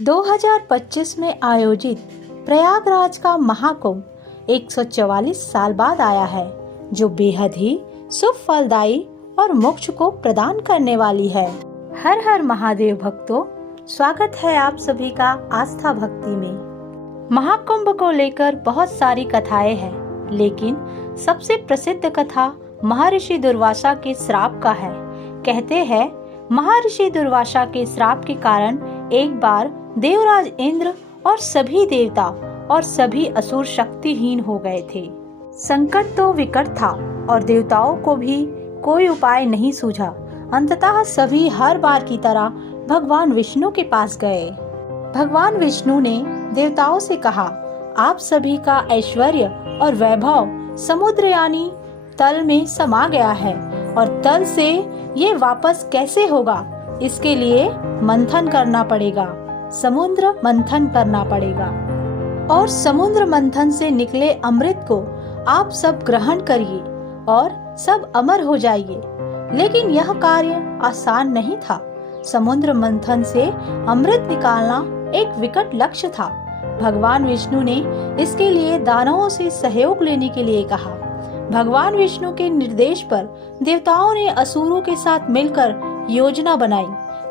2025 में आयोजित प्रयागराज का महाकुंभ 144 साल बाद आया है, जो बेहद ही शुभ फलदायी और मोक्ष को प्रदान करने वाली है। हर हर महादेव भक्तों, स्वागत है आप सभी का आस्था भक्ति में। महाकुंभ को लेकर बहुत सारी कथाएं हैं, लेकिन सबसे प्रसिद्ध कथा महर्षि दुर्वासा के श्राप का है। कहते हैं महर्षि दुर्वासा के श्राप के कारण एक बार देवराज इंद्र और सभी देवता और सभी असुर शक्तिहीन हो गए थे। संकट तो विकट था और देवताओं को भी कोई उपाय नहीं सूझा। अंततः सभी हर बार की तरह भगवान विष्णु के पास गए। भगवान विष्णु ने देवताओं से कहा, आप सभी का ऐश्वर्य और वैभव समुद्र यानी तल में समा गया है और तल से ये वापस कैसे होगा, इसके लिए मंथन करना पड़ेगा, समुद्र मंथन करना पड़ेगा और समुद्र मंथन से निकले अमृत को आप सब ग्रहण करिए और सब अमर हो जाइए। लेकिन यह कार्य आसान नहीं था। समुद्र मंथन से अमृत निकालना एक विकट लक्ष्य था। भगवान विष्णु ने इसके लिए दानवों से सहयोग लेने के लिए कहा। भगवान विष्णु के निर्देश पर देवताओं ने असुरों के साथ मिलकर योजना बनाई।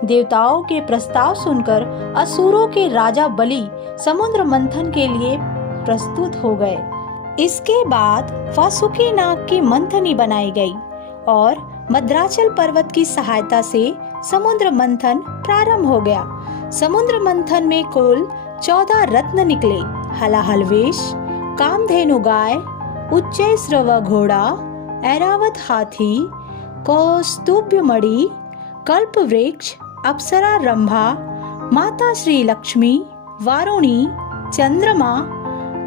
देवताओं के प्रस्ताव सुनकर असुरों के राजा बलि समुद्र मंथन के लिए प्रस्तुत हो गए। इसके बाद वासुकी नाग की मंथनी बनाई गई और मद्राचल पर्वत की सहायता से समुद्र मंथन प्रारंभ हो गया। समुद्र मंथन में कुल 14 रत्न निकले। हलाहलवेश, कामधेनु गाय, उच्चैःश्रव घोड़ा, ऐरावत हाथी, कौस्तुभ मणि, कल्प वृक्ष, अप्सरा रंभा, माता श्री लक्ष्मी, वारुणी, चंद्रमा,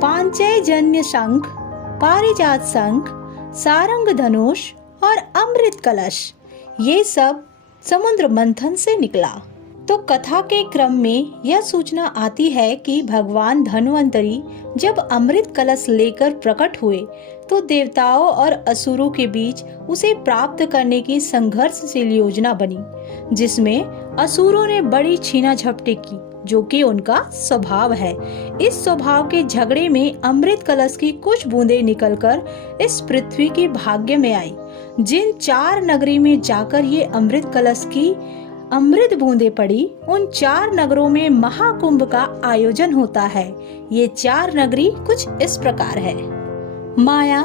पांचजन्य शंख, पारिजात शंख, सारंग धनुष और अमृत कलश, ये सब समुद्र मंथन से निकला। तो कथा के क्रम में यह सूचना आती है कि भगवान धन्वंतरी जब अमृत कलश लेकर प्रकट हुए तो देवताओं और असुरों के बीच उसे प्राप्त करने की संघर्षशील योजना बनी, जिसमें असुरों ने बड़ी छीना झपटी की, जो कि उनका स्वभाव है। इस स्वभाव के झगड़े में अमृत कलश की कुछ बूंदें निकलकर इस पृथ्वी के भाग्य में आई। जिन 4 नगरी में जाकर ये अमृत कलश की अमृत बूंदें पड़ी, उन 4 नगरों में महाकुंभ का आयोजन होता है। ये 4 नगरी कुछ इस प्रकार है। माया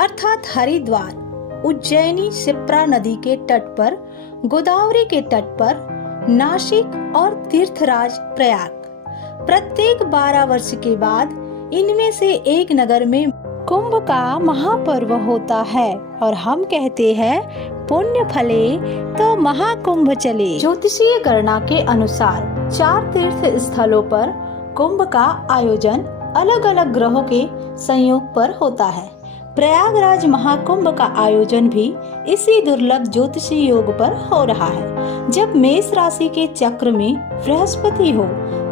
अर्थात हरिद्वार, उज्जैनी शिप्रा नदी के तट पर, गोदावरी के तट पर, नासिक और तीर्थराज प्रयाग। प्रत्येक 12 वर्ष के बाद इनमें से एक नगर में कुंभ का महापर्व होता है और हम कहते हैं पुण्य फले तो महाकुंभ चले। ज्योतिषीय गणना के अनुसार 4 तीर्थ स्थलों पर कुंभ का आयोजन अलग अलग ग्रहों के संयोग पर होता है। प्रयागराज महाकुंभ का आयोजन भी इसी दुर्लभ ज्योतिषीय योग पर हो रहा है। जब मेष राशि के चक्र में बृहस्पति हो,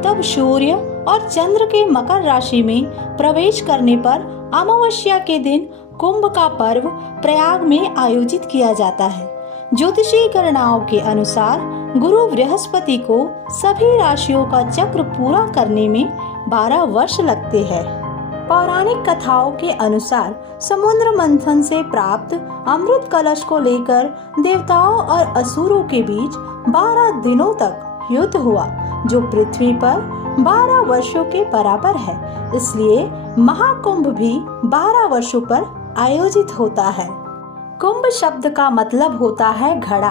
तब सूर्य और चंद्र के मकर राशि में प्रवेश करने पर अमावस्या के दिन कुंभ का पर्व प्रयाग में आयोजित किया जाता है। ज्योतिषीय गणनाओं के अनुसार गुरु बृहस्पति को सभी राशियों का चक्र पूरा करने में 12 वर्ष लगते हैं। पौराणिक कथाओं के अनुसार समुद्र मंथन से प्राप्त अमृत कलश को लेकर देवताओं और असुरों के बीच 12 दिनों तक युद्ध हुआ, जो पृथ्वी पर 12 वर्षों के बराबर है। इसलिए महाकुंभ भी 12 वर्षों पर आयोजित होता है। कुंभ शब्द का मतलब होता है घड़ा।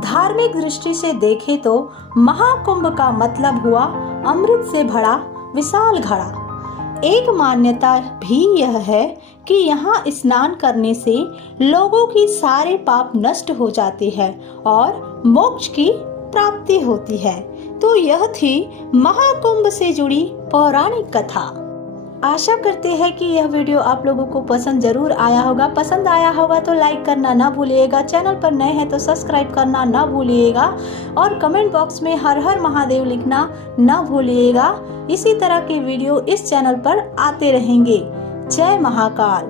धार्मिक दृष्टि से देखें तो महाकुंभ का मतलब हुआ अमृत से भरा विशाल घड़ा। एक मान्यता भी यह है कि यहाँ स्नान करने से लोगों की सारे पाप नष्ट हो जाते हैं और मोक्ष की प्राप्ति होती है। तो यह थी महाकुंभ से जुड़ी पौराणिक कथा। आशा करते हैं कि यह वीडियो आप लोगों को पसंद जरूर आया होगा। पसंद आया होगा तो लाइक करना ना भूलिएगा। चैनल पर नए हैं तो सब्सक्राइब करना ना भूलिएगा और कमेंट बॉक्स में हर हर महादेव लिखना ना भूलिएगा। इसी तरह के वीडियो इस चैनल पर आते रहेंगे। जय महाकाल।